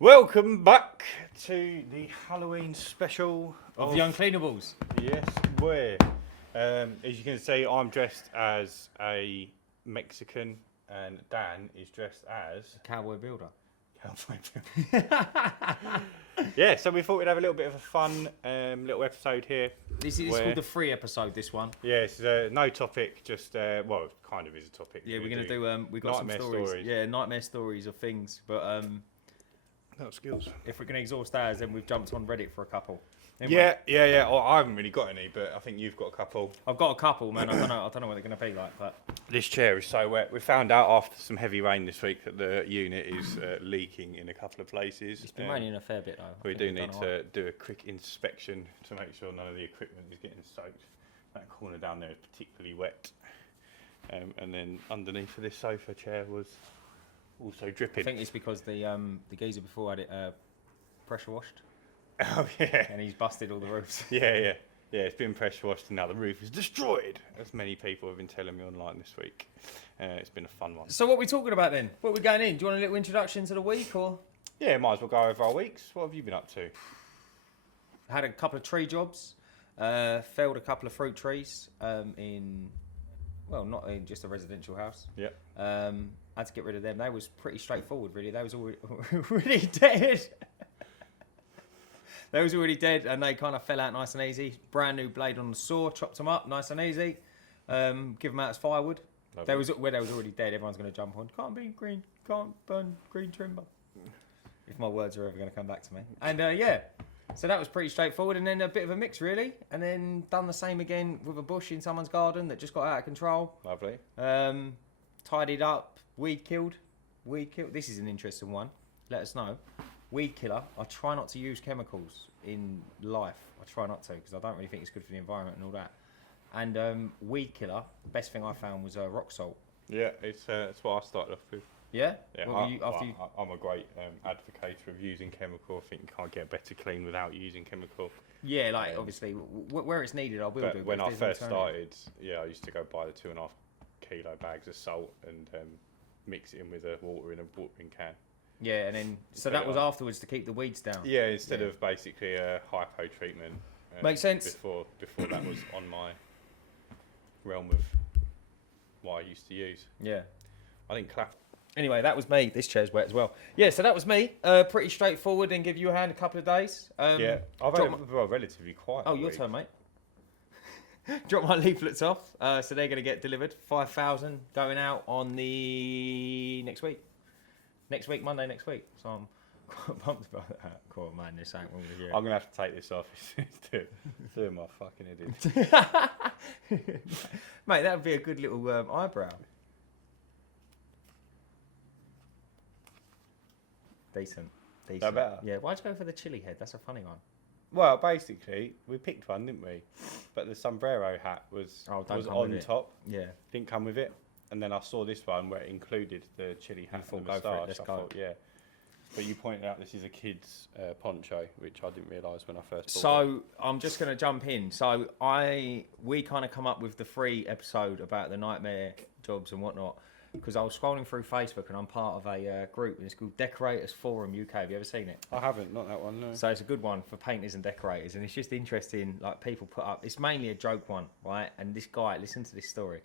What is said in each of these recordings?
Welcome back to the Halloween special Of the Uncleanables. Yes, where, as you can see, I'm dressed as a Mexican, and Dan is dressed as Cowboy builder. Yeah, so we thought we'd have a little bit of a fun little episode here. This is called the free episode, this one. Yeah, it's no topic, just well, it kind of is a topic. Yeah, we're gonna do we've got some stories. Yeah, nightmare stories of things. But no skills. if we're gonna exhaust ours, then we've jumped on Reddit for a couple. Yeah. Oh, I haven't really got any, but I think you've got a couple. I've got a couple, man. I don't know what they're gonna be like, but This chair is so wet. We found out after some heavy rain this week that the unit is leaking in a couple of places. it's been raining a fair bit though. We do need to do a quick inspection to make sure none of the equipment is getting soaked. That corner down there is particularly wet. And then underneath of this sofa chair was also dripping. I think it's because the geezer before had it pressure washed. Oh yeah. And he's busted all the roofs. Yeah. It's been pressure washed and now the roof is destroyed, as many people have been telling me online this week. It's been a fun one. So what are we talking about then? What are we going in? Do you want a little introduction to the week or? Yeah, might as well go over our weeks. What have you been up to? Had a couple of tree jobs, felled a couple of fruit trees not in just a residential house. Yeah. Had to get rid of them. They was pretty straightforward, really. They was already dead. They was already dead, and they kind of fell out nice and easy. Brand new blade on the saw, chopped them up nice and easy. Give them out as firewood. They was already dead. Everyone's going to jump on. Can't burn green timber. If my words are ever going to come back to me. And yeah, so that was pretty straightforward. And then a bit of a mix, really. And then done the same again with a bush in someone's garden that just got out of control. Lovely. Tidied up. Weed killed. This is an interesting one. Let us know. Weed killer. I try not to use chemicals in life. I try not to because I don't really think it's good for the environment and all that. And weed killer. The best thing I found was rock salt. Yeah, it's what I started off with. Yeah. Yeah, I'm a great advocate of using chemical. I think you can't get better clean without using chemical. Yeah, like obviously where it's needed, I will do. But when I first started, I used to go buy the 2.5 kilo bags of salt and mix it in with the water in a watering can. Yeah, and then so that was afterwards to keep the weeds down. Yeah, instead of basically a hypo treatment. Makes sense. Before that was on my realm of what I used to use. Yeah. I think Anyway, that was me. This chair's wet as well. Yeah, so that was me. Pretty straightforward and give you a hand a couple of days. I've had relatively quiet. Oh, your turn, mate. Drop my leaflets off. So they're going to get delivered. 5,000 going out on the next week. Monday next week. So I'm quite pumped about that. Cool, man, this ain't wrong with you. I'm going to have to take this off. It's doing my fucking head in. Mate, that would be a good little eyebrow. Decent. That better? Yeah, why'd you go for the chili head? That's a funny one. Well, basically, we picked one, didn't we? But the sombrero hat was on top. Yeah. Didn't come with it. And then I saw this one where it included the chili hat and the moustache. Let's go. Yeah. But you pointed out this is a kid's poncho, which I didn't realise when I first bought it. So I'm just going to jump in. So we kind of come up with the free episode about the nightmare jobs and whatnot because I was scrolling through Facebook and I'm part of a group and it's called Decorators Forum UK. Have you ever seen it? I haven't, not that one, no. So it's a good one for painters and decorators and it's just interesting, like people put up, it's mainly a joke one, right? And this guy, listen to this story.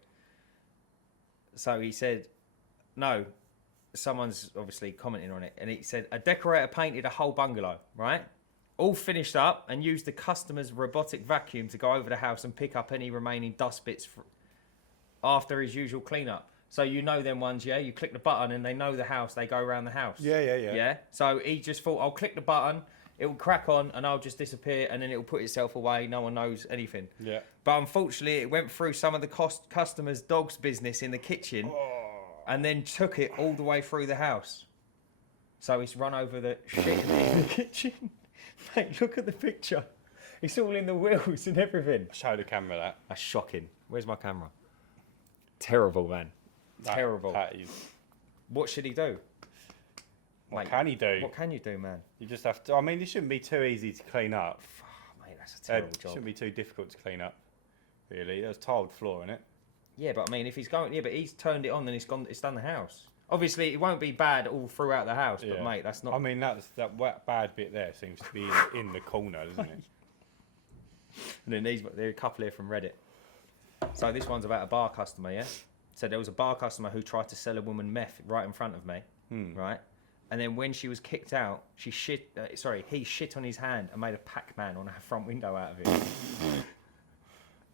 So he said, no, someone's obviously commenting on it, and he said, a decorator painted a whole bungalow, right? All finished up and used the customer's robotic vacuum to go over the house and pick up any remaining dust bits after his usual cleanup. So you know them ones, yeah? You click the button and they know the house, they go around the house. Yeah. Yeah? So he just thought, I'll click the button, it will crack on and I'll just disappear and then it will put itself away. No one knows anything. Yeah. But unfortunately, it went through some of the customer's dog's business in the kitchen and then took it all the way through the house. So it's run over the shit in the kitchen. Mate, look at the picture. It's all in the wheels and everything. Show the camera that. That's shocking. Where's my camera? Terrible, man. Terrible. That is... What should he do? What can he do? What can you do, man? You just have to... I mean, this shouldn't be too easy to clean up. Oh, mate, that's a terrible job. It shouldn't be too difficult to clean up, really. There's tiled floor in it. Yeah, but I mean, if he's going... Yeah, but he's turned it on and it's done the house. Obviously, it won't be bad all throughout the house, but mate, that's not. I mean, that bad bit there seems to be in the corner, doesn't it? And then there are a couple here from Reddit. So this one's about a bar customer, yeah? So there was a bar customer who tried to sell a woman meth right in front of me, right? And then when she was kicked out, he shit on his hand and made a Pac-Man on her front window out of it.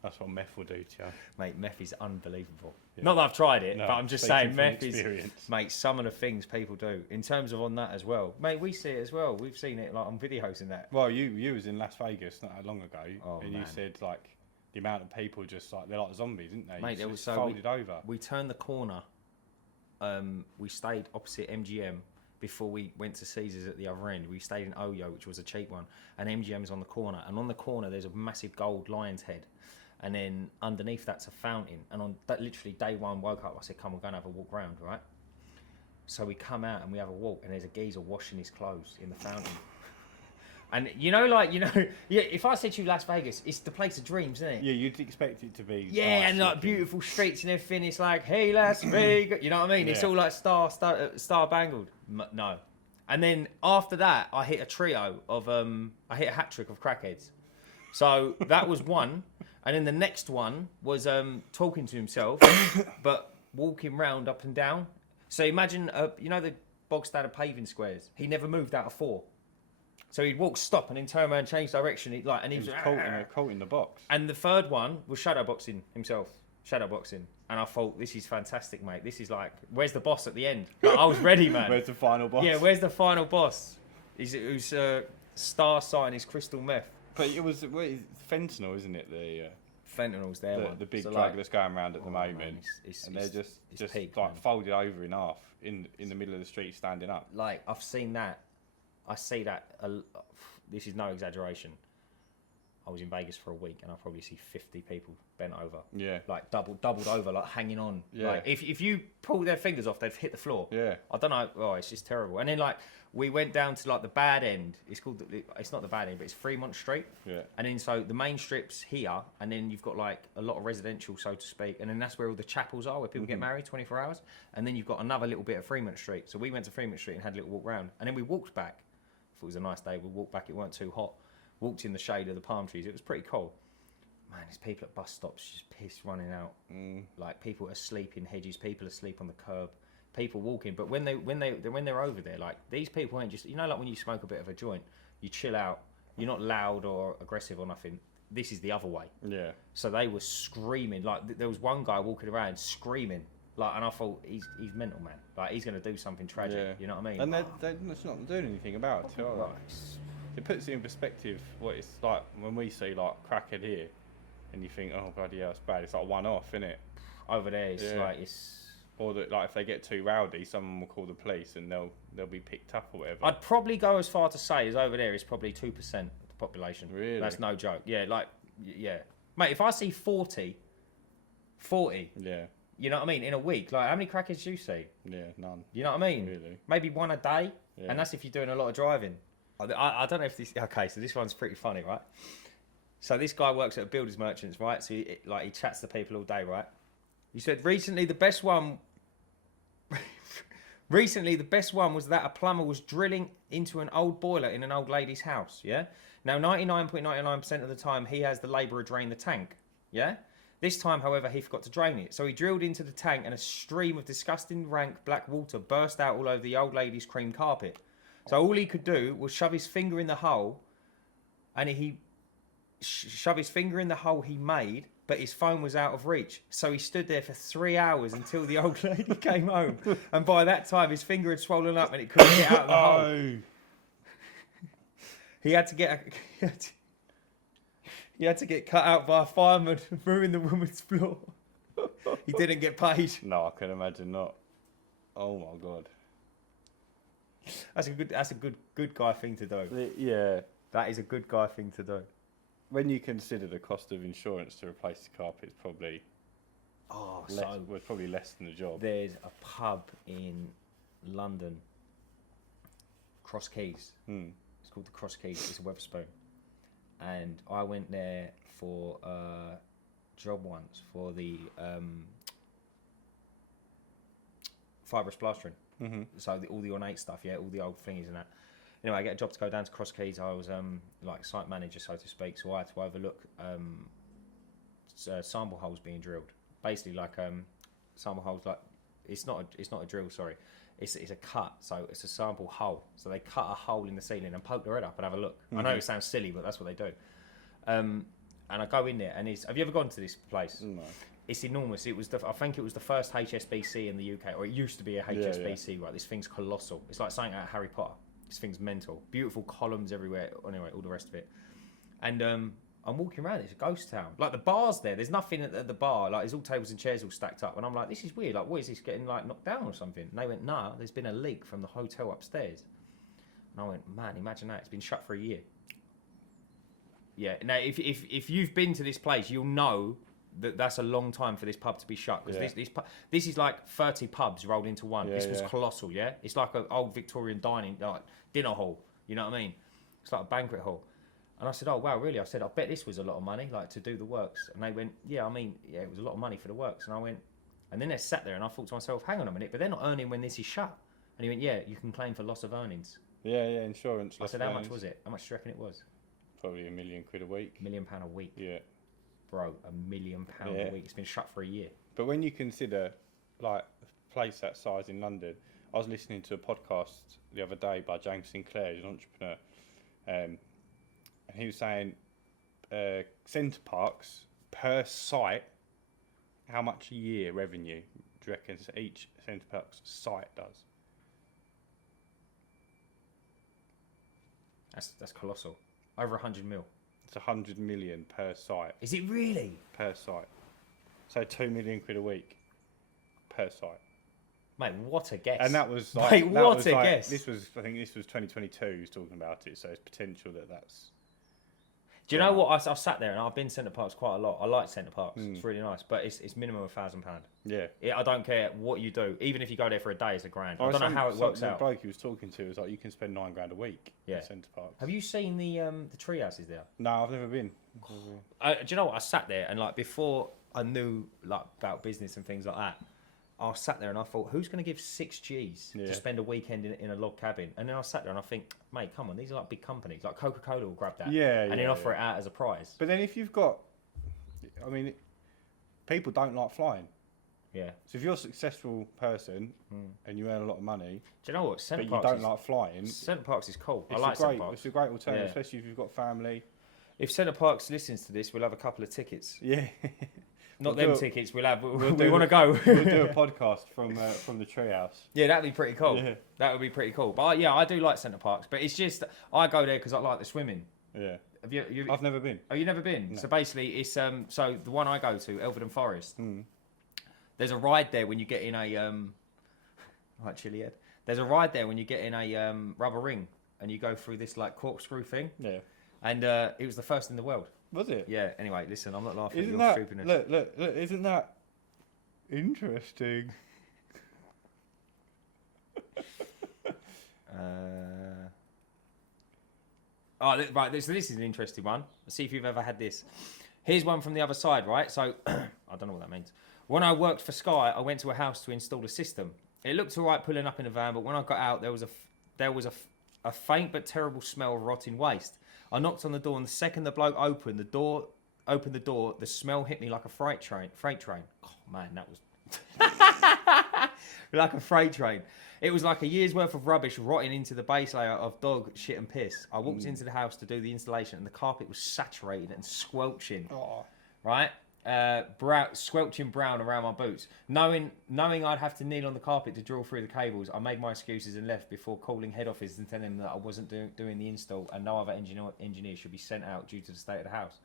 That's what meth will do to you. Mate, meth is unbelievable. Yeah. Not that I've tried it, but I'm just saying meth is... Mate, some of the things people do, in terms of on that as well. Mate, we see it as well. We've seen it like on videos and that. Well, you was in Las Vegas not that long ago, and man. You said like the amount of people just like, they're like zombies, isn't they? Mate, they was folded over. We turned the corner. We stayed opposite MGM before we went to Caesars at the other end. We stayed in Oyo, which was a cheap one, and MGM's on the corner. And on the corner, there's a massive gold lion's head. And then underneath that's a fountain. And on that, literally day one, woke up, I said, come, we're going to have a walk round, right? So we come out and we have a walk, and there's a geezer washing his clothes in the fountain. And if I said to you Las Vegas, it's the place of dreams, isn't it? Yeah, you'd expect it to be. Yeah, and like beautiful streets and everything. It's like, hey, Las Vegas. You know what I mean? Yeah. It's all like star bangled. No. And then after that, I hit a trio of, I hit a hat trick of crackheads. So that was one. And then the next one was talking to himself, but walking round up and down. So imagine, the bog standard paving squares. He never moved out of 4. So he'd walk, stop, and then turn around, change direction. He was caught in the box. And the third one was shadowboxing himself. Shadowboxing. And I thought, this is fantastic, mate. This is like, where's the boss at the end? Like, I was ready, man. Where's the final boss? Yeah, where's the final boss? Who's star sign is crystal meth. But it was fentanyl, isn't it? Fentanyl's there. The big drug that's going around at the moment, man, and they're just peak, like folded over in half in the middle of the street, standing up. Like I've seen that. I see that. This is no exaggeration. I was in Vegas for a week, and I probably see 50 people bent over. Yeah. Like doubled over, like hanging on. Yeah. Like if you pull their fingers off, they've hit the floor. Yeah. I don't know. Oh, it's just terrible. And then like we went down to like the bad end. It's called. It's not the bad end, but it's Fremont Street. Yeah. And then so the main strip's here, and then you've got like a lot of residential, so to speak, and then that's where all the chapels are, where people get married 24 hours. And then you've got another little bit of Fremont Street. So we went to Fremont Street and had a little walk round, and then we walked back. Thought it was a nice day. We walked back. It weren't too hot. Walked in the shade of the palm trees. It was pretty cool. Man, there's people at bus stops just pissed running out. Like people asleep in hedges. People asleep on the curb. People walking. But when they're over there, like these people ain't just, like when you smoke a bit of a joint, you chill out. You're not loud or aggressive or nothing. This is the other way. Yeah. So they were screaming. Like there was one guy walking around screaming. Like, and I thought he's mental, man. Like he's gonna do something tragic. Yeah. You know what I mean? And they're not doing anything about it. Right. It puts it in perspective what it's like when we see like crackhead here, and you think, oh bloody hell, it's bad. It's like one off, isn't it? Over there, it's like it's. Or that, like if they get too rowdy, someone will call the police and they'll be picked up or whatever. I'd probably go as far to say as over there is probably 2% of the population. Really? That's no joke. Yeah, mate. If I see 40. Yeah. You know what I mean? In a week, like how many crackheads do you see? Yeah, none. You know what I mean? Really? Maybe one a day, and that's if you're doing a lot of driving. I don't know if this. Okay, so this one's pretty funny, right? So this guy works at a builder's merchants, right? So he chats to people all day, right? He said recently the best one was that a plumber was drilling into an old boiler in an old lady's house. Yeah. Now 99.99% of the time he has the labourer drain the tank. Yeah. This time, however, he forgot to drain it. So he drilled into the tank, and a stream of disgusting, rank black water burst out all over the old lady's cream carpet. So all he could do was shove his finger in the hole, and shove his finger in the hole he made, but his phone was out of reach. So he stood there for 3 hours until the old lady came home. And by that time, his finger had swollen up and it couldn't get out of the hole. He had to get cut out by a fireman and ruin the woman's floor. He didn't get paid. No, I can imagine not. Oh my god. That's a good guy thing to do. Yeah. That is a good guy thing to do. When you consider the cost of insurance to replace the carpet, it's probably probably less than the job. There's a pub in London, Cross Keys. It's called the Cross Keys. It's a Wetherspoon. And I went there for a job once for the fibrous plastering. Mm-hmm. So all the ornate stuff, yeah, all the old thingies and that. Anyway, I get a job to go down to Cross Keys. I was like site manager, so to speak. So I had to overlook sample holes being drilled. Basically, like sample holes, like it's not a drill. Sorry, it's a cut. So it's a sample hole. So they cut a hole in the ceiling and poke their head up and have a look. I know it sounds silly, but that's what they do. And I go in there, and have you ever gone to this place? No. It's enormous. I think it was the first HSBC in the UK, or it used to be a HSBC. Right, this thing's colossal. It's like something out of Harry Potter. This thing's mental. Beautiful columns everywhere. Anyway, all the rest of it. And I'm walking around. It's a ghost town. Like the bar's there. There's nothing at the bar. Like there's all tables and chairs all stacked up. And I'm like, this is weird. Like, what is this getting like knocked down or something? And they went, nah. There's been a leak from the hotel upstairs. And I went, man, imagine that. It's been shut for a year. Yeah. Now, if you've been to this place, you'll know that's a long time for this pub to be shut, because this is like 30 pubs rolled into one. This was colossal. Yeah, it's like an old Victorian dining like dinner hall. You know what I mean? It's like a banquet hall. And I said, oh wow, really? I said, I bet this was a lot of money, like to do the works. And they went, yeah, I mean, yeah, it was a lot of money for the works. And I went, and then they sat there, and I thought to myself, hang on a minute, but they're not earning when this is shut. And he went, yeah, you can claim for loss of earnings. Yeah, insurance. I said, how much was it? How much do you reckon it was? Probably £1 million a week. £1 million a week. Yeah. Bro, £1 million a week. It's been shut for a year. But when you consider, like, a place that size in London, I was listening to a podcast the other day by James Sinclair, who's an entrepreneur, and he was saying centre parks per site, how much a year revenue do you reckon each centre parks site does? That's colossal. Over 100 mil. It's 100 million per site. Is it really? Per site. So £2 million a week per site. Mate, what a guess. And that was like... Mate, what a guess. I think this was 2022 he was talking about it, so it's potential that's... Do you know what? I sat there, and I've been Centre Parks quite a lot. I like Centre Parks. It's really nice, but it's minimum £1,000. Yeah. I don't care what you do. Even if you go there for a day, it's £1,000. I don't know how it works out. The bloke he was talking to was like, you can spend £9,000 a week in Centre Parks. Have you seen the tree houses there? No, I've never been. Do you know what? I sat there, and like before I knew like about business and things like that, I sat there and I thought, who's going to give 6 G's to spend a weekend in a log cabin? And then I sat there and I think, mate, come on, these are like big companies. Like Coca-Cola will grab that and then offer it out as a prize. But then if you've got, I mean, people don't like flying. Yeah. So if you're a successful person and you earn a lot of money, do you know what? Centre Parks you don't like flying. Centre Parks is cool. I like Centre Parks. It's a great alternative, especially if you've got family. If Centre Parks listens to this, we'll have a couple of tickets. Yeah. Not them tickets. We want to go. We'll do a podcast from the treehouse. Yeah, that'd be pretty cool. Yeah. That would be pretty cool. But I do like Centre Parks. But it's just I go there because I like the swimming. Yeah. Have you? I've never been. Oh, you never been? No. So basically, it's so the one I go to, Elvedon Forest. There's a ride there when you get in a right, chilly head. There's a ride there when you get in a rubber ring and you go through this like corkscrew thing. Yeah. And it was the first in the world. Was it? Yeah. Anyway, listen, I'm not laughing at your stupidness. Look, isn't that interesting? Right. So this is an interesting one. Let's see if you've ever had this. Here's one from the other side, right? So I don't know what that means. When I worked for Sky, I went to a house to install a system. It looked all right pulling up in a van, but when I got out, there was a faint but terrible smell of rotting waste. I knocked on the door, and the second the bloke opened the door, the smell hit me like a freight train. Oh man, that was like a freight train. It was like a year's worth of rubbish rotting into the base layer of dog shit and piss. I walked into the house to do the installation, and the carpet was saturated and squelching. Oh. Right? Squelching brown around my boots. Knowing I'd have to kneel on the carpet to drill through the cables, I made my excuses and left before calling head office and telling them that I wasn't doing the install and no other engineer should be sent out due to the state of the house.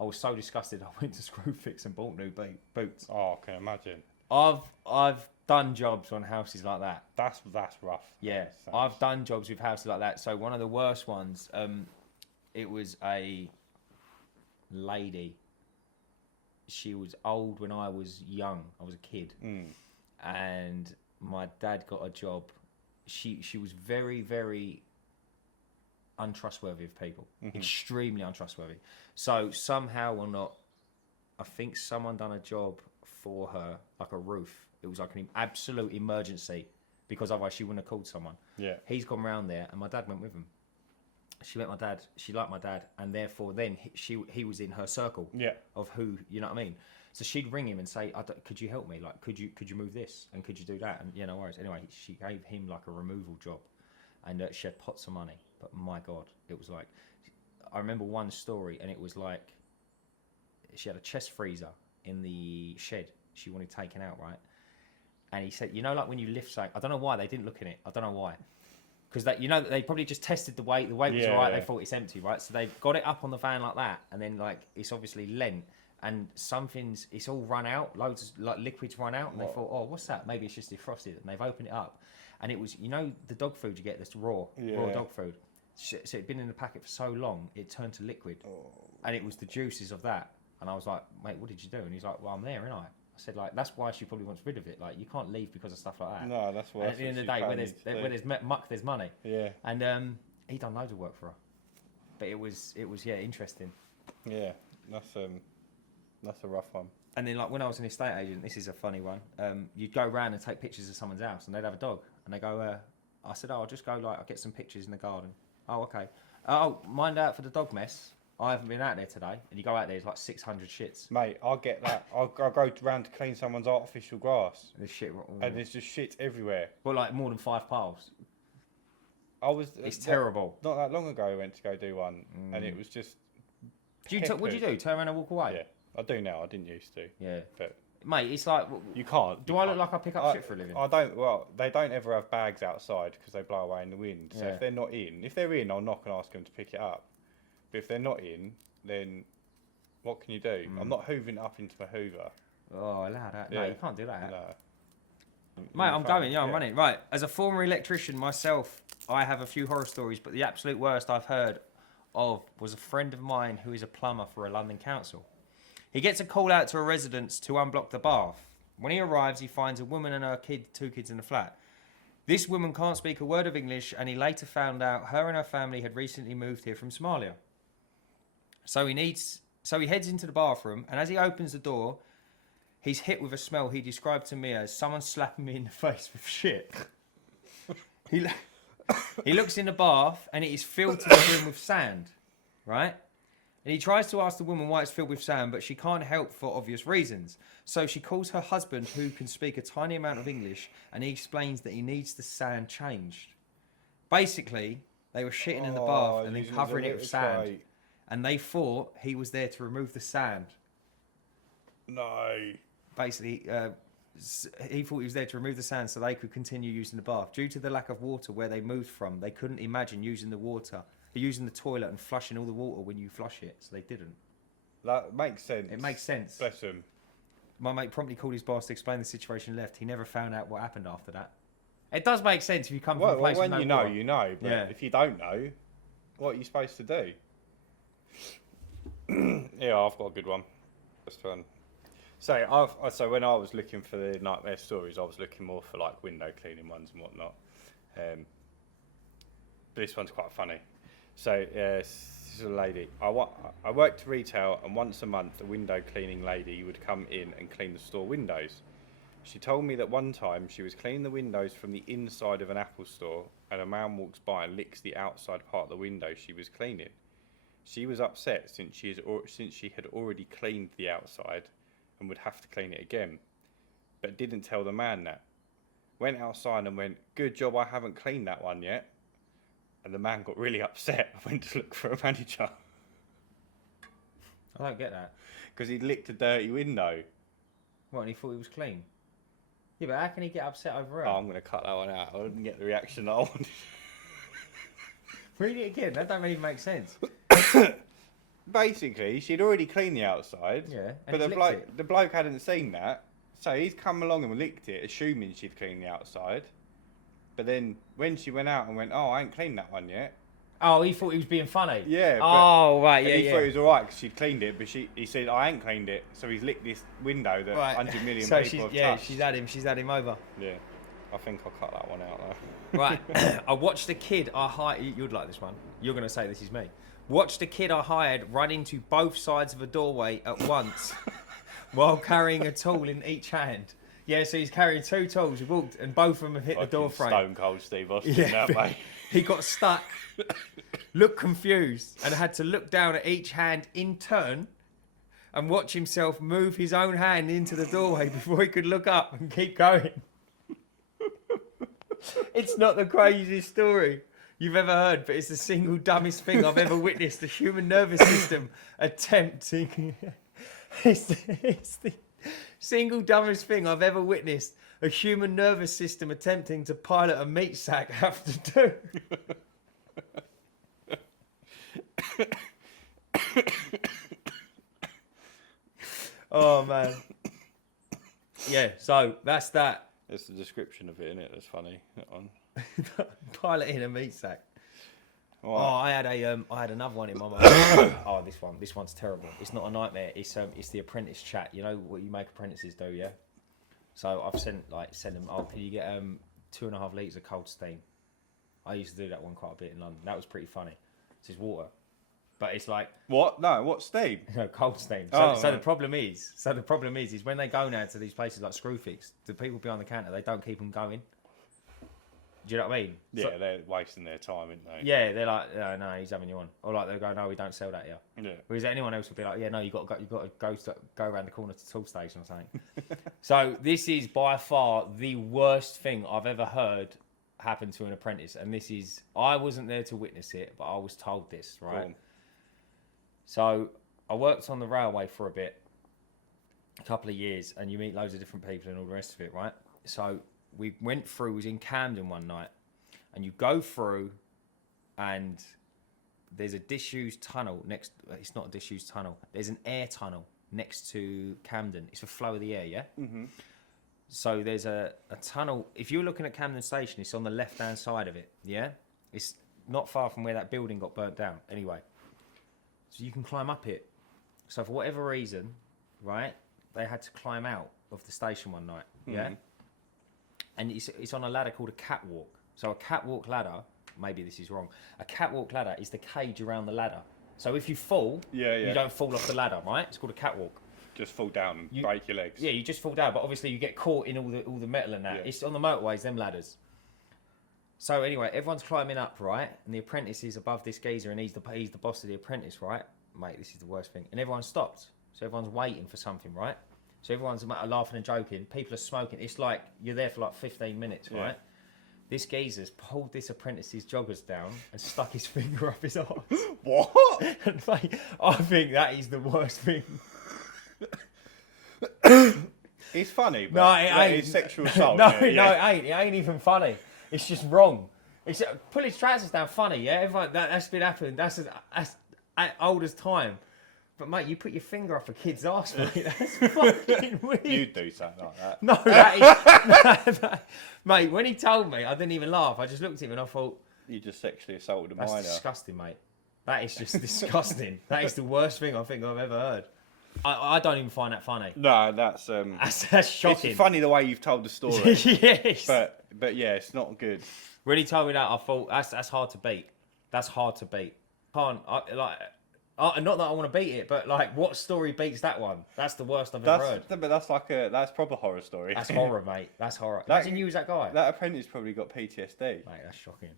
I was so disgusted I went to Screwfix and bought new boots. Oh, I can imagine. I've done jobs on houses like that. That's rough. Yeah, I've done jobs with houses like that. So one of the worst ones, it was a lady. She was old when I was young. I was a kid. And my dad got a job. She was very, very untrustworthy of people. Extremely untrustworthy. So somehow or not, I think someone done a job for her, like a roof, It was like an absolute emergency because otherwise she wouldn't have called someone. Yeah. He's gone round there, and my dad went with him. She met my dad. She liked my dad, and therefore then he was in her circle. Yeah. Of who, you know what I mean. So she'd ring him and say, "Could you help me? Like, could you move this and could you do that?" And no worries. Anyway, she gave him like a removal job, and she had pots of money. But my God, it was like, I remember one story, and it was like, she had a chest freezer in the shed she wanted taken out, right? And he said, like when you lift something, I don't know why they didn't look in it. I don't know why. Because they probably just tested the weight. The weight was all right. They thought it's empty, right? So they've got it up on the van like that, and then like it's obviously lent, and it's all run out. Loads of like liquids run out, and they thought, oh, what's that? Maybe it's just defrosted. And they've opened it up, and it was the dog food you get that's raw dog food. So it'd been in the packet for so long, it turned to liquid, and it was the juices of that. And I was like, mate, what did you do? And he's like, well, I'm there, innit? I said, like, that's why she probably wants rid of it. Like, you can't leave because of stuff like that. No, that's why. And at the end of the day, where there's muck, there's money. Yeah. And he done loads of work for her. But it was interesting. Yeah, that's a rough one. And then, like, when I was an estate agent, this is a funny one. You'd go around and take pictures of someone's house, and they'd have a dog. And they go, I said, I'll just go, like, I'll get some pictures in the garden. Oh, okay. Oh, mind out for the dog mess. I haven't been out there today. And you go out there, there's like 600 shits. Mate, I'll get that. I'll go round to clean someone's artificial grass. There's shit. And there's just shit everywhere. Well, like more than 5 piles. It's terrible. Not that long ago I went to go do one, and it was just... What'd you do? Turn around and walk away? Yeah, I do now. I didn't used to. Yeah. But mate, it's like... You can't. Do I look like I pick up shit for a living? I don't. Well, they don't ever have bags outside because they blow away in the wind. So if they're not in... If they're in, I'll knock and ask them to pick it up. But if they're not in, then what can you do? I'm not hoovering it up into my hoover. Oh, allow that. No, you can't do that. No. Mate, I'm going. Yeah, I'm running. Right. As a former electrician myself, I have a few horror stories, but the absolute worst I've heard of was a friend of mine who is a plumber for a London council. He gets a call out to a residence to unblock the bath. When he arrives, he finds a woman and her 2 kids in the flat. This woman can't speak a word of English, and he later found out her and her family had recently moved here from Somalia. So he heads into the bathroom, and as he opens the door, he's hit with a smell he described to me as someone slapping me in the face with shit. He looks in the bath, and it is filled to the brim with sand, right? And he tries to ask the woman why it's filled with sand, but she can't help for obvious reasons. So she calls her husband, who can speak a tiny amount of English, and he explains that he needs the sand changed. Basically, they were shitting in the bath and then covering it with sand. And they thought he was there to remove the sand. No. Basically, he thought he was there to remove the sand so they could continue using the bath. Due to the lack of water where they moved from, they couldn't imagine using the toilet and flushing all the water when you flush it, so they didn't. That makes sense. It makes sense. Bless him. My mate promptly called his boss to explain the situation and left. He never found out what happened after that. It does make sense if you come from a place with no water. When you know. But if you don't know, what are you supposed to do? Yeah, I've got a good one. Just fun. So when I was looking for the nightmare stories, I was looking more for like window cleaning ones and whatnot. But this one's quite funny. So this is a lady. I worked retail, and once a month a window cleaning lady would come in and clean the store windows. She told me that one time she was cleaning the windows from the inside of an Apple store, and a man walks by and licks the outside part of the window she was cleaning. She was upset since she had already cleaned the outside and would have to clean it again, but didn't tell the man that. Went outside and went, "Good job I haven't cleaned that one yet." And the man got really upset and went to look for a manager. I don't get that. Because he'd licked a dirty window. What, and he thought he was clean? Yeah, but how can he get upset over it? Oh, I'm going to cut that one out. I didn't get the reaction that I wanted. Read it again. That don't really make sense. Basically, she'd already cleaned the outside. Yeah, but the bloke hadn't seen that. So he's come along and licked it, assuming she'd cleaned the outside. But then when she went out and went, "Oh, I ain't cleaned that one yet." Oh, he thought he was being funny. Yeah. Oh, right, yeah, he thought it was all right because she'd cleaned it, but he said, "I ain't cleaned it." So he's licked this window that 100 million people have touched. She's had him over. Yeah. I think I'll cut that one out though. Right. I watched a kid I hired. You'd like this one. You're going to say this is me. Watched a kid I hired run into both sides of a doorway at once while carrying a tool in each hand. Yeah, so he's carrying 2 tools. He walked, and both of them have hit the door frame. Stone Cold Steve Austin, Yeah, that way. he got stuck, looked confused, and had to look down at each hand in turn and watch himself move his own hand into the doorway before he could look up and keep going. It's not the craziest story you've ever heard, but it's the single dumbest thing I've ever witnessed. The human nervous system attempting. It's the single dumbest thing I've ever witnessed. A human nervous system attempting to pilot a meat sack have to do. Oh man. Yeah, so that's that. It's the description of it, isn't it? That's funny. That one. Piloting a meat sack. Right. Oh, I had another one in my mind. Oh, this one's terrible. It's not a nightmare. It's the apprentice chat. You know what you make apprentices do, yeah? So I've sent them. Oh, can you get 2.5 litres of cold steam? I used to do that one quite a bit in London. That was pretty funny. It's just water, but it's like What? No, what steam? no cold steam. Oh, So right. the problem is when they go now to these places like Screwfix, the people behind the counter, they don't keep them going. Do you know what I mean? Yeah, So, they're wasting their time, aren't they? yeah, they're like, no, he's having you on, or like they go, no, we don't sell that here. Yeah. Whereas anyone else would be like, yeah, no, you got to go around the corner to the tool station or something. So this is by far the worst thing I've ever heard happen to an apprentice, and this is I wasn't there to witness it, but I was told this, Go right? on. So I worked on the railway for a couple of years, and you meet loads of different people and all the rest of it, right? So we was in Camden one night, and you go through, and there's a disused tunnel next. It's not a disused tunnel. There's an air tunnel next to Camden. It's for flow of the air, yeah. Mm-hmm. So there's a tunnel. If you're looking at Camden Station, it's on the left-hand side of it, yeah. It's not far from where that building got burnt down. Anyway, so you can climb up it. So for whatever reason, right, they had to climb out of the station one night, yeah. Mhm. And it's on a ladder called a catwalk. So a catwalk ladder, maybe this is wrong. A catwalk ladder is the cage around the ladder. So if you fall, Yeah. you don't fall off the ladder, right? It's called a catwalk. Just fall down and break your legs. Yeah, you just fall down, but obviously you get caught in all the metal and that. Yeah. It's on the motorways, them ladders. So anyway, everyone's climbing up, right? And the apprentice is above this geezer, and he's the boss of the apprentice, right? Mate, this is the worst thing. And everyone stopped. So everyone's waiting for something, right? So everyone's laughing and joking. People are smoking. It's like you're there for like 15 minutes, right? Yeah. This geezer's pulled this apprentice's joggers down and stuck his finger up his arse. What? And mate, I think that is the worst thing. It's funny, but No, it ain't. it's sexual assault. No, isn't it? no, Yeah. it ain't. It ain't even funny. It's just wrong. It's pull his trousers down. Funny, yeah. Everyone, that's been happening. That's old as time. But mate, you put your finger up a kid's arse, mate. That's fucking weird. You'd do something like that. No, that is, mate. When he told me, I didn't even laugh. I just looked at him and I thought, You just sexually assaulted a that's minor. disgusting, mate. That is just disgusting. That is the worst thing I think I've ever heard. I don't even find that funny. No, that's That's shocking. It's funny the way you've told the story, Yes. but yeah, it's not good. When he told me that, I thought that's hard to beat. That's hard to beat. Not that I want to beat it, but like, what story beats that one? That's the worst I've ever heard. But that's proper horror story. That's horror, mate. That's horror. That- Imagine you was that guy. That apprentice probably got PTSD. Mate, that's shocking.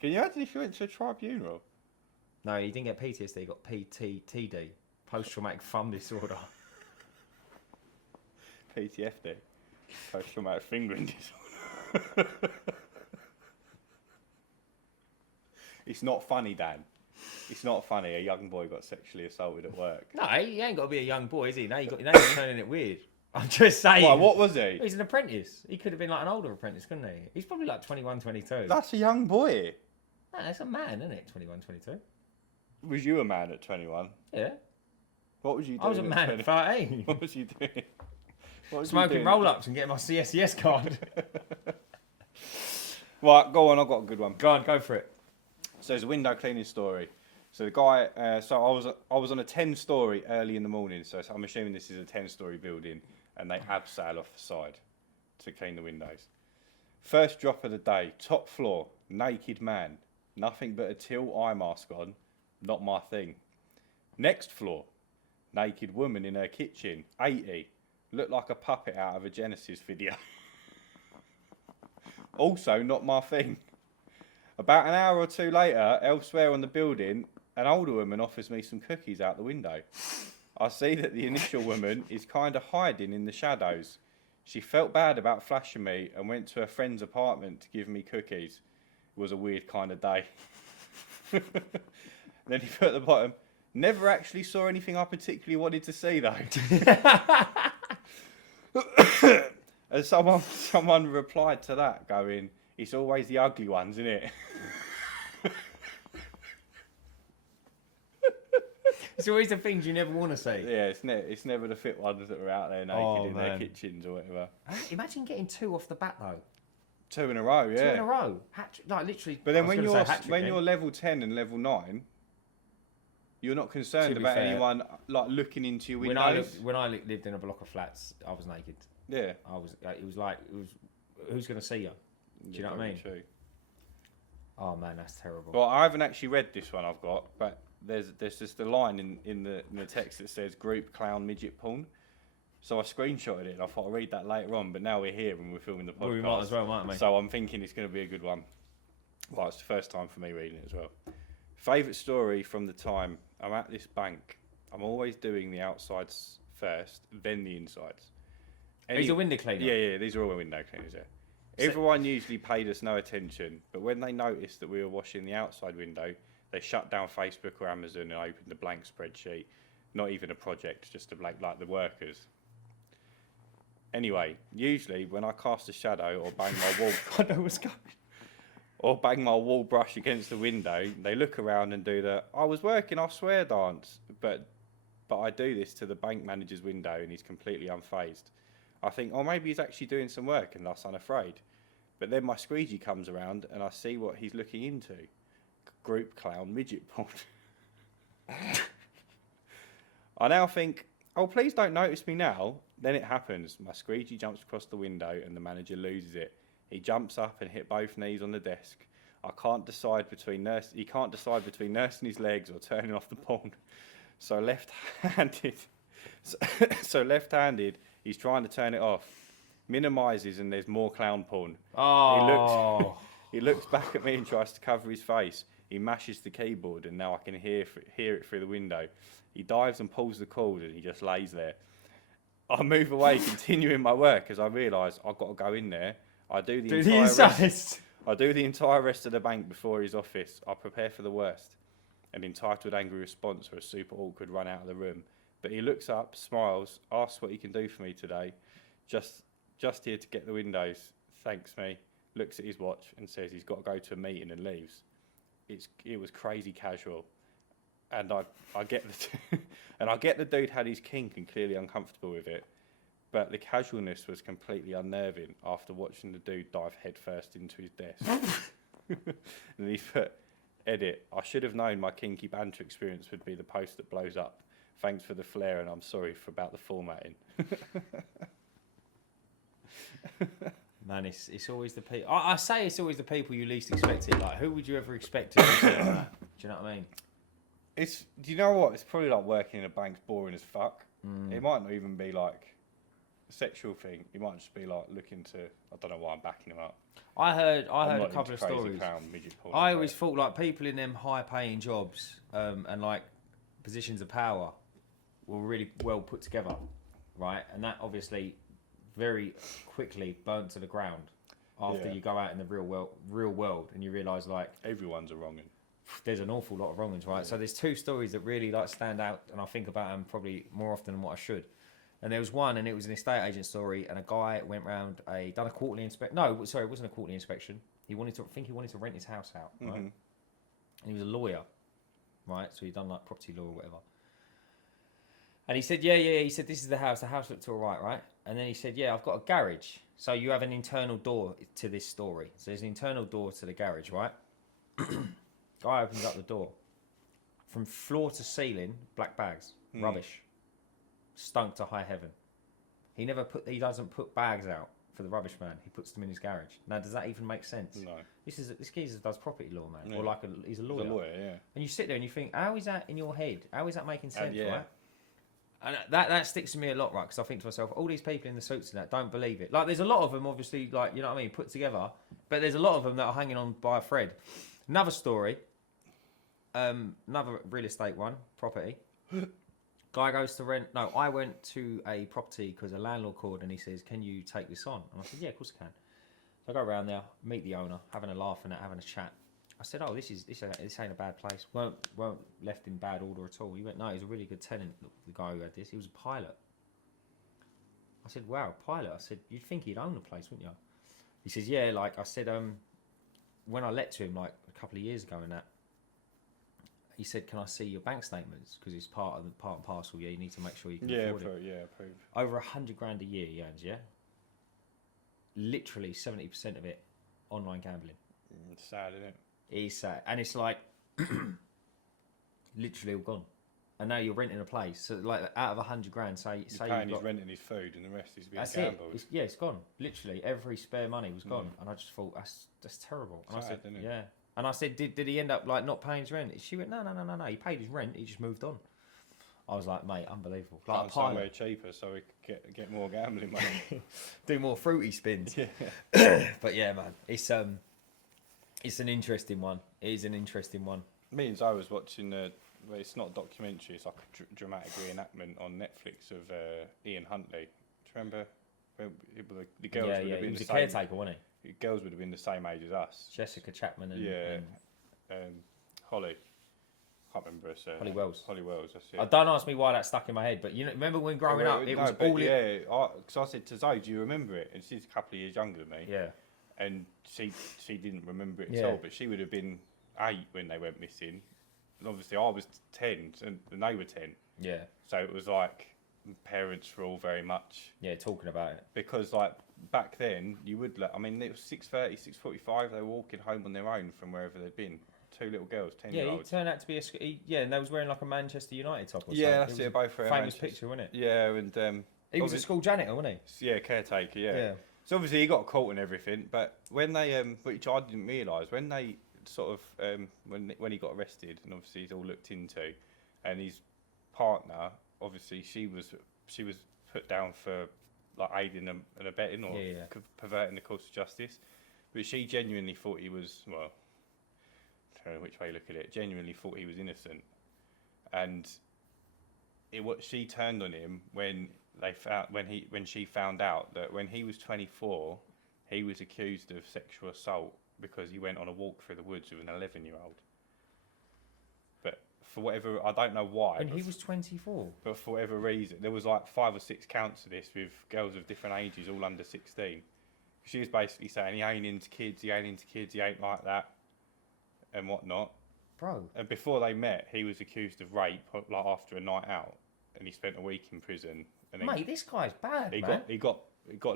Can you imagine if you went to a tribunal? No, he didn't get PTSD. He got PTTD, post-traumatic thumb disorder. PTFD, post-traumatic fingering disorder. It's not funny, Dan. It's not funny. A young boy got sexually assaulted at work. No, he ain't got to be a young boy, is he? Now you're turning it weird. I'm just saying. Why, what was he? He's an apprentice. He could have been like an older apprentice, couldn't he? He's probably like 21, 22. That's a young boy. No, that's a man, isn't it? 21, 22. Was you a man at 21? Yeah. What was you doing? I was a man at 13. What was you doing? What was you Smoking doing? roll-ups and getting my CSCS card. Right, go on. I've got a good one. Go on, go for it. So there's a window cleaning story. So the guy, so I was on a 10-story early in the morning. So I'm assuming this is a 10-story building, and they abseil off the side to clean the windows. First drop of the day, top floor, naked man, nothing but a teal eye mask on, not my thing. Next floor, naked woman in her kitchen, 80, Looked like a puppet out of a Genesis video. Also, not my thing. About an hour or two later, elsewhere on the building, an older woman offers me some cookies out the window. I see that the initial woman is kind of hiding in the shadows. She felt bad about flashing me and went to her friend's apartment to give me cookies. It was a weird kind of day. Then he put at the bottom, never actually saw anything I particularly wanted to see though. And someone replied to that going, it's always the ugly ones, isn't it? It's always the things you never want to see. Yeah, it's never the fit ones that are out there naked in their kitchens or whatever. Imagine getting 2 off the bat though. 2 in a row, yeah. 2 in a row. Like literally. But then when you're level 10 and level 9, you're not concerned about anyone like looking into your windows. When I lived in a block of flats, I was naked. Yeah. It was who's going to see you? Do you know what I mean? True. Oh man, that's terrible. Well, I haven't actually read this one I've got, but there's just a line in the text that says group clown midget porn. So I screenshotted it and I thought I'll read that later on, but now we're here and we're filming the podcast. Well, we might as well, mightn't we? So I'm thinking it's going to be a good one. Well, it's the first time for me reading it as well. Favourite story from the time I'm at this bank. I'm always doing the outsides first, then the insides. He's a window cleaner? Yeah, these are all window cleaners, yeah. Everyone usually paid us no attention, but when they noticed that we were washing the outside window, they shut down Facebook or Amazon and opened a blank spreadsheet. Not even a project, just a blank, like the workers. Anyway, usually when I cast a shadow or bang my wall... I know what's going. Or bang my wall brush against the window, they look around and do the "I was working, I swear" dance. But I do this to the bank manager's window and he's completely unfazed. I think, oh, maybe he's actually doing some work and thus unafraid. But then my squeegee comes around and I see what he's looking into. Group clown midget porn. I now think, oh, please don't notice me now. Then it happens. My squeegee jumps across the window and the manager loses it. He jumps up and hit both knees on the desk. He can't decide between nursing his legs or turning off the porn. So left-handed, he's trying to turn it off. Minimises and there's more clown porn. Oh. He looks back at me and tries to cover his face. He mashes the keyboard and now I can hear it through the window. He dives and pulls the cord and he just lays there. I move away, continuing my work as I realise I've got to go in there. I do the entire rest of the bank before his office. I prepare for the worst. An entitled angry response or a super awkward run out of the room. But he looks up, smiles, asks what he can do for me today. Just here to get the windows. Thanks me. Looks at his watch and says he's got to go to a meeting and leaves. It was crazy casual. And I get the dude had his kink and clearly uncomfortable with it. But the casualness was completely unnerving after watching the dude dive headfirst into his desk. And he put, edit, I should have known my kinky banter experience would be the post that blows up. Thanks for the flair and I'm sorry about the formatting. Man, it's always the people... I say it's always the people you least expect it. Like, who would you ever expect to do something like that? Do you know what I mean? Do you know what? It's probably like working in a bank's boring as fuck. It might not even be like a sexual thing. It might just be like looking to... I don't know why I'm backing him up. I heard a couple of stories. Porn, I always thought like people in them high-paying jobs and like positions of power were really well put together, right? And that obviously very quickly burnt to the ground after you go out in the real world and you realise like everyone's a wrong'un. There's an awful lot of wrong'uns, right? Yeah. So there's 2 stories that really like stand out, and I think about them probably more often than what I should. And there was one, and it was an estate agent story, and a guy went round done a quarterly inspection. No, sorry, it wasn't a quarterly inspection. He wanted to rent his house out, right? And he was a lawyer, right? So he'd done like property law or whatever. And he said, yeah. He said, this is the house. The house looked all right? And then he said, yeah, I've got a garage. So you have an internal door to this story. So there's an internal door to the garage, right? Guy opens up the door. From floor to ceiling, black bags, rubbish, stunk to high heaven. He doesn't put bags out for the rubbish man. He puts them in his garage. Now, does that even make sense? No. This geezer does property law, man, yeah. or he's a lawyer. He's a lawyer, yeah. And you sit there and you think, how is that in your head? How is that making sense, right? And that sticks to me a lot, right? Because I think to myself, all these people in the suits and that don't believe it. Like, there's a lot of them, obviously, like, you know what I mean, put together. But there's a lot of them that are hanging on by a thread. Another story, another real estate one, property. Guy goes to rent. No, I went to a property because a landlord called and he says, "Can you take this on?" And I said, "Yeah, of course I can." So I go around there, meet the owner, having a laugh and having a chat. I said, "Oh, this ain't a bad place. Weren't left in bad order at all." He went, "No, he's a really good tenant." The guy who had this, he was a pilot. I said, "Wow, pilot." I said, "You'd think he'd own the place, wouldn't you?" He says, "Yeah." Like I said, when I let to him like a couple of years ago and that, he said, "Can I see your bank statements? Because it's part and parcel. Yeah, you need to make sure you can afford it." Yeah, prove. Over $100,000 a year he earns. Yeah, literally 70% of it online gambling. It's sad, isn't it? It's sad, and it's like literally all gone. And now you're renting a place, so like out of $100,000, say he's renting his food, and the rest is being gambled. It's gone. Literally every spare money was gone, and I just thought that's terrible. And sad, I said, isn't it? yeah. And I said, did he end up like not paying his rent? She went, no. He paid his rent. He just moved on. I was like, mate, unbelievable. Like Find somewhere cheaper so we could get more gambling money. Do more fruity spins. Yeah. But yeah, man, it's an interesting one. It is an interesting one. Me and Zoe was watching. Well, it's not a documentary. It's like a dramatic reenactment on Netflix of Ian Huntley. Do you remember? The girls would have been he was the a same. caretaker, wasn't The girls would have been the same age as us. Jessica Chapman and Holly. Can't remember her surname. Holly Wells. Holly Wells. That's it. Don't ask me why that stuck in my head, but you know, remember when growing up, it was all. Yeah, because I said to Zoe, "Do you remember it?" And she's a couple of years younger than me. Yeah. And she didn't remember it at all, but she would have been 8 when they went missing. And obviously I was 10 and they were 10. Yeah. So it was like parents were all very much talking about it. Because like back then you would it was 6:30, 6:45, they were walking home on their own from wherever they'd been. 2 little girls, 10-year-olds. Yeah, he turned out to be and they was wearing like a Manchester United top or something. Yeah, that's it, both for famous picture, wasn't it? Yeah, and he was a school janitor, wasn't he? Yeah, caretaker, yeah. So obviously he got caught and everything, but when they which I didn't realise, when they sort of when he got arrested and obviously he's all looked into, and his partner, obviously she was put down for like aiding and abetting or perverting the course of justice, but she genuinely thought he was, well, I don't know which way you look at it, genuinely thought he was innocent, and she turned on him when she found out that when he was 24 he was accused of sexual assault because he went on a walk through the woods with an 11-year-old. But for whatever, I don't know why. And he was 24. But for whatever reason, there was like 5 or 6 counts of this with girls of different ages, all under 16. She was basically saying he ain't into kids, he ain't like that, and whatnot. Bro. And before they met, he was accused of rape, like after a night out, and he spent a week in prison. And mate, this guy's bad, man. He got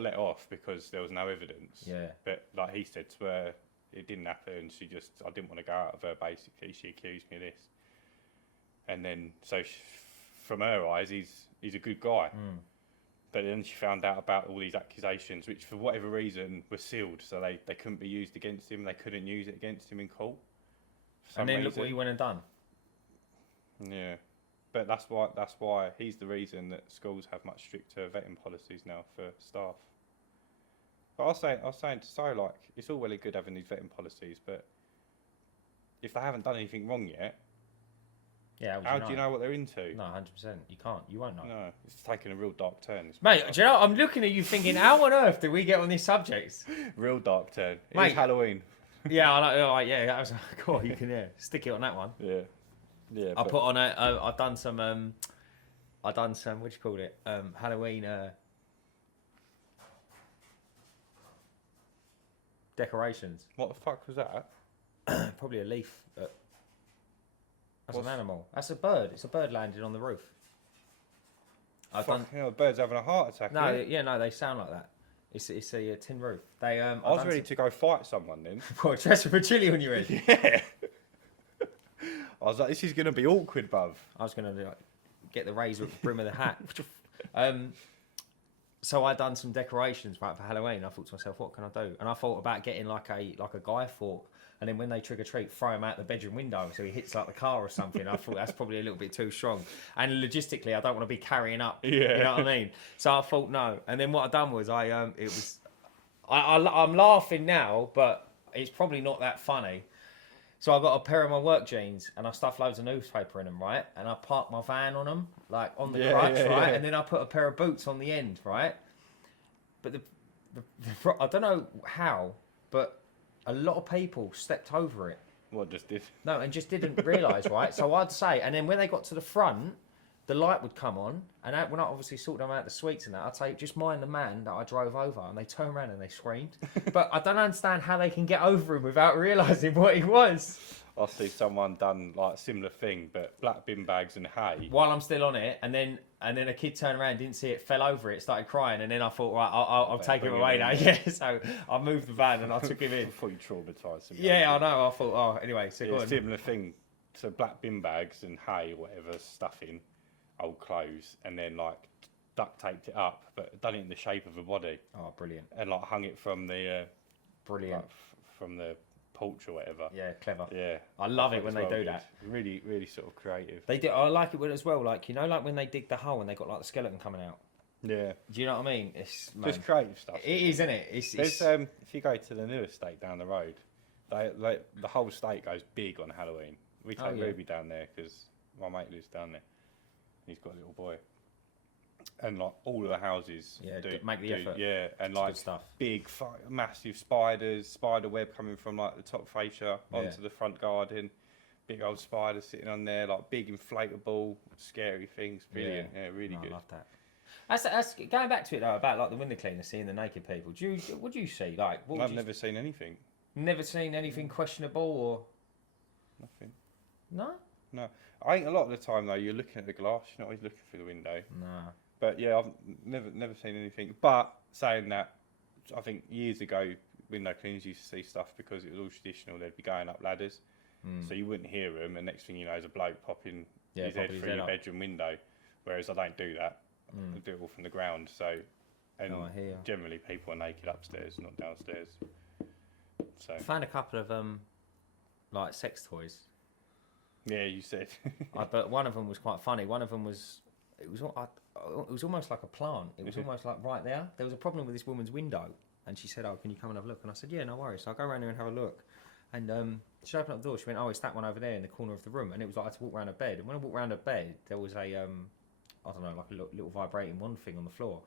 let off because there was no evidence. Yeah. But like he said to her, it didn't happen. I didn't want to go out of her. Basically, she accused me of this. And then, from her eyes, he's a good guy. Mm. But then she found out about all these accusations, which for whatever reason were sealed, so they couldn't be used against him. They couldn't use it against him in court. And then look what he went and done. Yeah. But that's why he's the reason that schools have much stricter vetting policies now for staff. But I was saying to Zoe, like, it's all well and good having these vetting policies, but if they haven't done anything wrong yet, how do you know what they're into? No, 100%. You can't. You won't know. No, it's taken a real dark turn. Mate, do you know, I'm looking at you thinking, how on earth did we get on this subject? Real dark turn. It Mate, was Halloween. Yeah, I know. Like, yeah, that was cool. You can stick it on that one. Yeah. Yeah. I put on I've done some. What do you call it? Halloween decorations. What the fuck was that? Probably a leaf. That's an animal. That's a bird. It's a bird landing on the roof. The bird's having a heart attack. No, no, they sound like that. It's a tin roof. They I was ready to go fight someone then. What, dress for chili on your head? Yeah. I was like, this is going to be awkward, bruv. I was going to get the razor at the brim of the hat. So I done some decorations for Halloween. I thought to myself, what can I do? And I thought about getting like a guy fork and then when they trick or treat, throw him out the bedroom window so he hits like the car or something. I thought that's probably a little bit too strong, and logistically I don't want to be carrying up. You know what I mean? So I thought no, and then what I done was I'm laughing now, but it's probably not that funny. So I got a pair of my work jeans and I stuffed loads of newspaper in them, right? And I parked my van on them, like on the crutch, right? And then I put a pair of boots on the end, right? But I don't know how, but a lot of people stepped over it. What, just did? No, and just didn't realise, right? So I'd say, and then when they got to the front, the light would come on, and when I obviously sorted them out the sweets and that, I'd say, just mind the man that I drove over, and they turned around and they screamed. But I don't understand how they can get over him without realising what he was. I see someone done like a similar thing, but black bin bags and hay. While I'm still on it, and then a kid turned around, didn't see it, fell over it, started crying, and then I thought, right, I'll take him away now. Yeah, so I moved the van and I took him in. I thought you traumatised him. Yeah, I know. I thought, oh, anyway, so go on. Similar thing. So black bin bags and hay, whatever, stuff in old clothes, and then like duct taped it up, but done it in the shape of a body. Oh, brilliant! And like hung it from the brilliant like, from the porch or whatever. Yeah, clever. Yeah, I love it when they do that. Really, really sort of creative. They do. I like it as well. Like, you know, like when they dig the hole and they got like the skeleton coming out. Yeah. Do you know what I mean? It's just creative stuff. It is, isn't it? It's if you go to the new estate down the road, the whole estate goes big on Halloween. We take Ruby down there because my mate lives down there. He's got a little boy, and like all of the houses make the effort. Yeah, and it's like stuff. Big, massive spider web coming from like the top fascia onto the front garden. Big old spiders sitting on there, like big inflatable, scary things. Brilliant, really good. I love that. That's going back to it though about like the window cleaner, seeing the naked people. What do you see? Like, I've never seen anything. Never seen anything questionable or nothing. No. No, I think a lot of the time though you're looking at the glass. You're not always looking through the window. No. But yeah, I've never seen anything. But saying that, I think years ago window cleaners used to see stuff because it was all traditional. They'd be going up ladders, so you wouldn't hear them. And next thing you know, is a bloke popping his head through your bedroom window. Whereas I don't do that. I do it all from the ground. So, and generally people are naked upstairs, not downstairs. So I found a couple of like sex toys. Yeah, you said. But one of them was quite funny. One of them was it was almost like a plant. It was almost like right there. There was a problem with this woman's window, and she said, "Oh, can you come and have a look?" And I said, "Yeah, no worries." So I go around there and have a look. And she opened up the door. She went, "Oh, it's that one over there in the corner of the room." And it was like I had to walk around her bed. And when I walked around her bed, there was a I don't know, like a little vibrating one thing on the floor.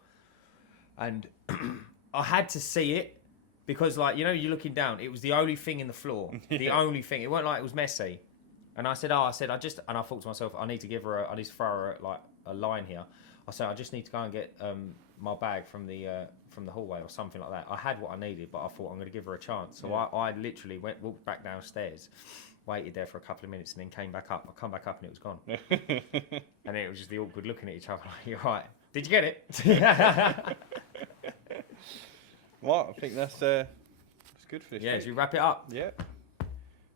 And I had to see it because, like, you know, you're looking down. It was the only thing in the floor. The only thing. It wasn't like it was messy. And I said, and I thought to myself, I need to throw her like a line here. I said, I just need to go and get my bag from the hallway or something like that. I had what I needed, but I thought I'm going to give her a chance. So I literally walked back downstairs, waited there for a couple of minutes, and then came back up. I come back up and it was gone. And it was just the awkward looking at each other. Like, you're right. Did you get it? Well, I think that's good for this. Yeah, week. should we wrap it up? Yeah.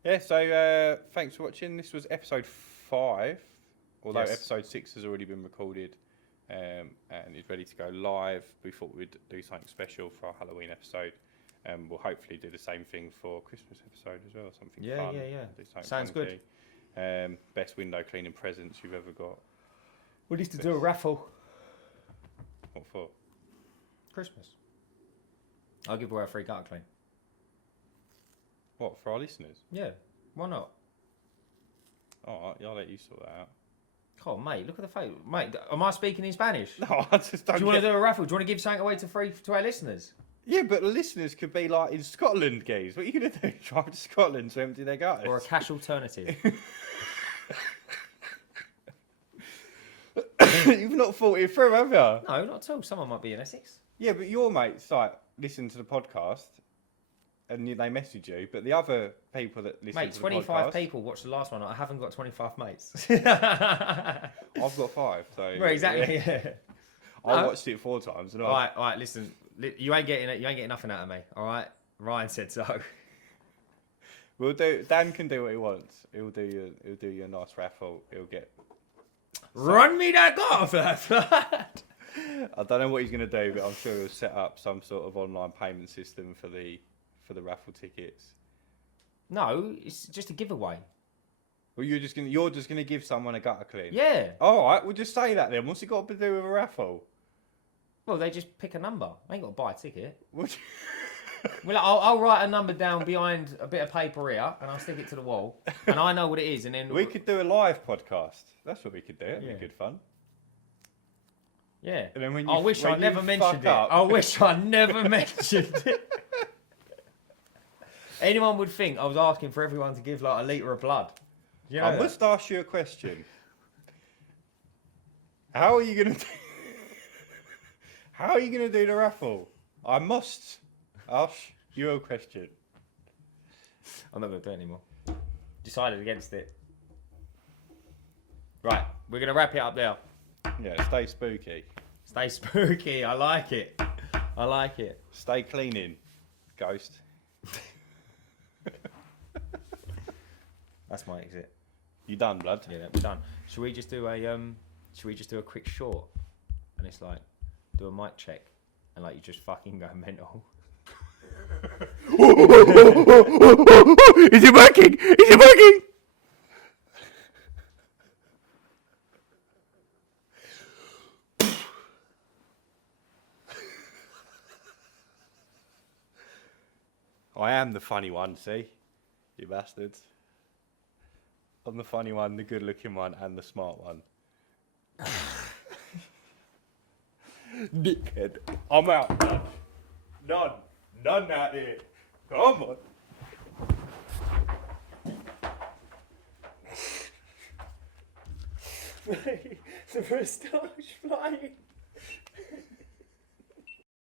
Yeah, so thanks for watching. This was episode 5, although episode 6 has already been recorded and is ready to go live. We thought we'd do something special for our Halloween episode. We'll hopefully do the same thing for Christmas episode as well, something fun. Yeah. Sounds good. Best window cleaning presents you've ever got. We need to do a raffle. What for? Christmas. I'll give away a free gutter clean. What, for our listeners? Yeah, why not? All right, I'll let you sort that out. Oh, mate, look at the face. Mate, am I speaking in Spanish? No, I just don't. Do you want to do a raffle? Do you want to give something away to our listeners? Yeah, but the listeners could be like in Scotland, guys. What are you going to do? Drive to Scotland to empty their gutters? Or a cash alternative. You've not thought it through, have you? No, not at all. Someone might be in Essex. Yeah, but your mates like listen to the podcast and they message you, but the other people that listen to the podcast... Mate, 25 people watched the last one. I haven't got 25 mates. I've got 5, so... Well, exactly, yeah. I watched it 4 times. And all right, listen. You ain't getting nothing out of me, all right? Ryan said so. We'll do... Dan can do what he wants. He'll do you a nice raffle. He'll get... Run me that golf, lad! I don't know what he's going to do, but I'm sure he'll set up some sort of online payment system for the raffle tickets. No, it's just a giveaway. Well, you're just gonna give someone a gutter clean. Yeah. All right, we'll just say that then. What's it got to do with a raffle? Well, they just pick a number. They ain't got to buy a ticket. What? Well, I'll write a number down behind a bit of paper here, and I'll stick it to the wall, and I know what it is, and then We could do a live podcast. That's what we could do. It'd Yeah. be good fun. Yeah. And then when I wish I never mentioned it. I wish I never mentioned it. Anyone would think I was asking for everyone to give like a litre of blood. You know I that? must ask you a question. How are you gonna do... How are you gonna do the raffle? I must ask you a question. I'm not going to do it anymore. Decided against it. Right, we're going to wrap it up there. Yeah, stay spooky. Stay spooky. I like it. I like it. Stay cleaning, ghost. That's my exit. You done, blood? Yeah, we're done. Should we just do a quick short? And it's like, do a mic check. And like, you just fucking go mental. Is it working? Is it working? I am the funny one, see? You bastards. I'm the funny one, the good looking one, and the smart one. Dickhead. I'm out, man. None out here. Come on. The moustache flying.